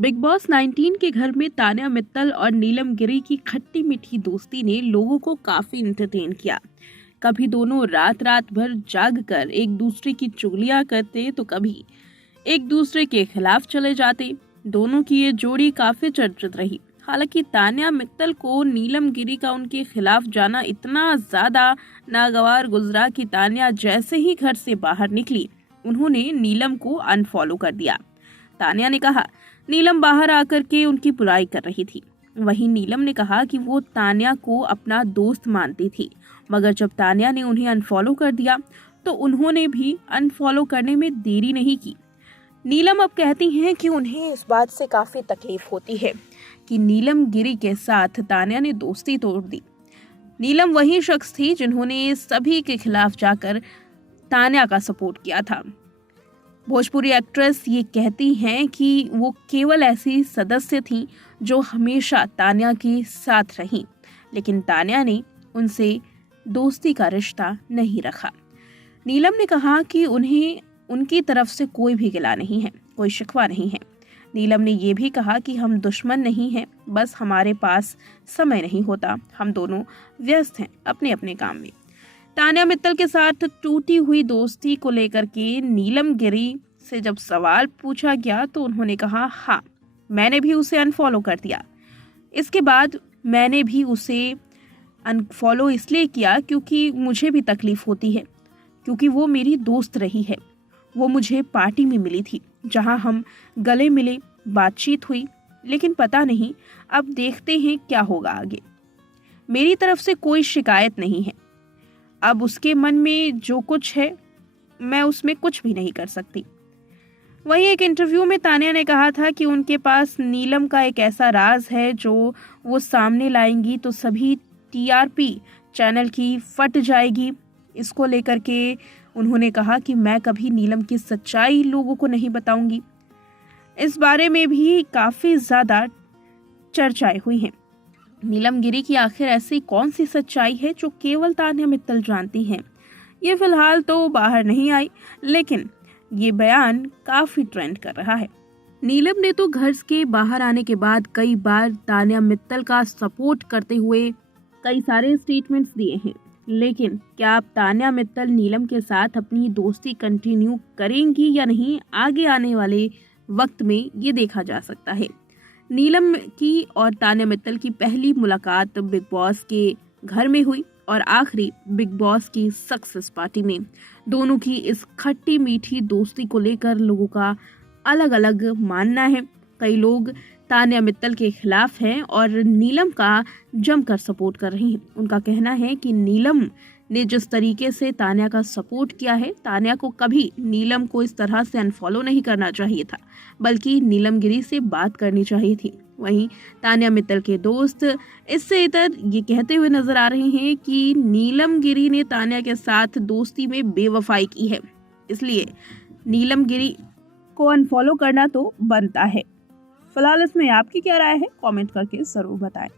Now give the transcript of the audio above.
Big boss 19 के घर में तान्या मित्तल और नीलम गिरी की खट्टी मीठी दोस्ती ने लोगों को काफी इंटरटेन किया। कभी दोनों रात रात भर जाग कर एक दूसरे की चुगलियां करते तो कभी एक दूसरे के खिलाफ चले जाते। दोनों की ये जोड़ी काफी चर्चित रही। हालांकि तान्या मित्तल को नीलम गिरी का उनके खिलाफ जाना इतना ज्यादा नागवार गुजरा कि तान्या जैसे ही घर से बाहर निकली उन्होंने नीलम को अनफॉलो कर दिया। तान्या ने कहा नीलम बाहर आकर के उनकी बुराई कर रही थी। वहीं नीलम ने कहा कि वो तान्या को अपना दोस्त मानती थी, मगर जब तान्या ने उन्हें अनफॉलो कर दिया तो उन्होंने भी अनफॉलो करने में देरी नहीं की। नीलम अब कहती हैं कि उन्हें इस बात से काफी तकलीफ होती है कि नीलम गिरी के साथ तान्या ने दोस्ती तोड़ दी। नीलम वही शख्स थी जिन्होंने सभी के खिलाफ जाकर तान्या का सपोर्ट किया था। भोजपुरी एक्ट्रेस ये कहती हैं कि वो केवल ऐसी सदस्य थीं जो हमेशा तान्या के साथ रहीं, लेकिन तान्या ने उनसे दोस्ती का रिश्ता नहीं रखा। नीलम ने कहा कि उन्हें उनकी तरफ से कोई भी गिला नहीं है, कोई शिकवा नहीं है। नीलम ने ये भी कहा कि हम दुश्मन नहीं हैं, बस हमारे पास समय नहीं होता, हम दोनों व्यस्त हैं अपने अपने काम में। तान्या मित्तल के साथ टूटी हुई दोस्ती को लेकर के नीलम गिरी से जब सवाल पूछा गया तो उन्होंने कहा, हाँ, मैंने भी उसे अनफॉलो कर दिया। इसके बाद मैंने भी उसे अनफॉलो इसलिए किया क्योंकि मुझे भी तकलीफ होती है, क्योंकि वो मेरी दोस्त रही है। वो मुझे पार्टी में मिली थी जहां हम गले मिले, बातचीत हुई, लेकिन पता नहीं अब देखते हैं क्या होगा आगे। मेरी तरफ से कोई शिकायत नहीं है। अब उसके मन में जो कुछ है मैं उसमें कुछ भी नहीं कर सकती। वहीं एक इंटरव्यू में तान्या ने कहा था कि उनके पास नीलम का एक ऐसा राज है जो वो सामने लाएंगी तो सभी टीआरपी चैनल की फट जाएगी। इसको लेकर के उन्होंने कहा कि मैं कभी नीलम की सच्चाई लोगों को नहीं बताऊंगी। इस बारे में भी काफी ज्यादा चर्चाएं हुई हैं। नीलम गिरी की आखिर ऐसी कौन सी सच्चाई है जो केवल तान्या मित्तल जानती हैं? ये फिलहाल तो बाहर नहीं आई, लेकिन ये बयान काफी ट्रेंड कर रहा है। नीलम ने तो घर के बाहर आने के बाद कई बार तान्या मित्तल का सपोर्ट करते हुए कई सारे स्टेटमेंट्स दिए हैं, लेकिन क्या अब तान्या मित्तल नीलम के साथ अपनी दोस्ती कंटिन्यू करेंगी या नहीं, आगे आने वाले वक्त में ये देखा जा सकता है। नीलम की और तान्या मित्तल की पहली मुलाकात बिग बॉस के घर में हुई और आखिरी बिग बॉस की सक्सेस पार्टी में। दोनों की इस खट्टी मीठी दोस्ती को लेकर लोगों का अलग अलग मानना है। कई लोग तान्या मित्तल के खिलाफ हैं और नीलम का जमकर सपोर्ट कर रही हैं। उनका कहना है कि नीलम ने जिस तरीके से तान्या का सपोर्ट किया है, तान्या को कभी नीलम को इस तरह से अनफॉलो नहीं करना चाहिए था, बल्कि नीलम गिरी से बात करनी चाहिए थी। वहीं तान्या मित्तल के दोस्त इससे इतर ये कहते हुए नजर आ रहे हैं कि नीलम गिरी ने तान्या के साथ दोस्ती में बेवफाई की है, इसलिए नीलम गिरी को अनफॉलो करना तो बनता है। फिलहाल इसमें आपकी क्या राय है, कमेंट करके जरूर बताएं।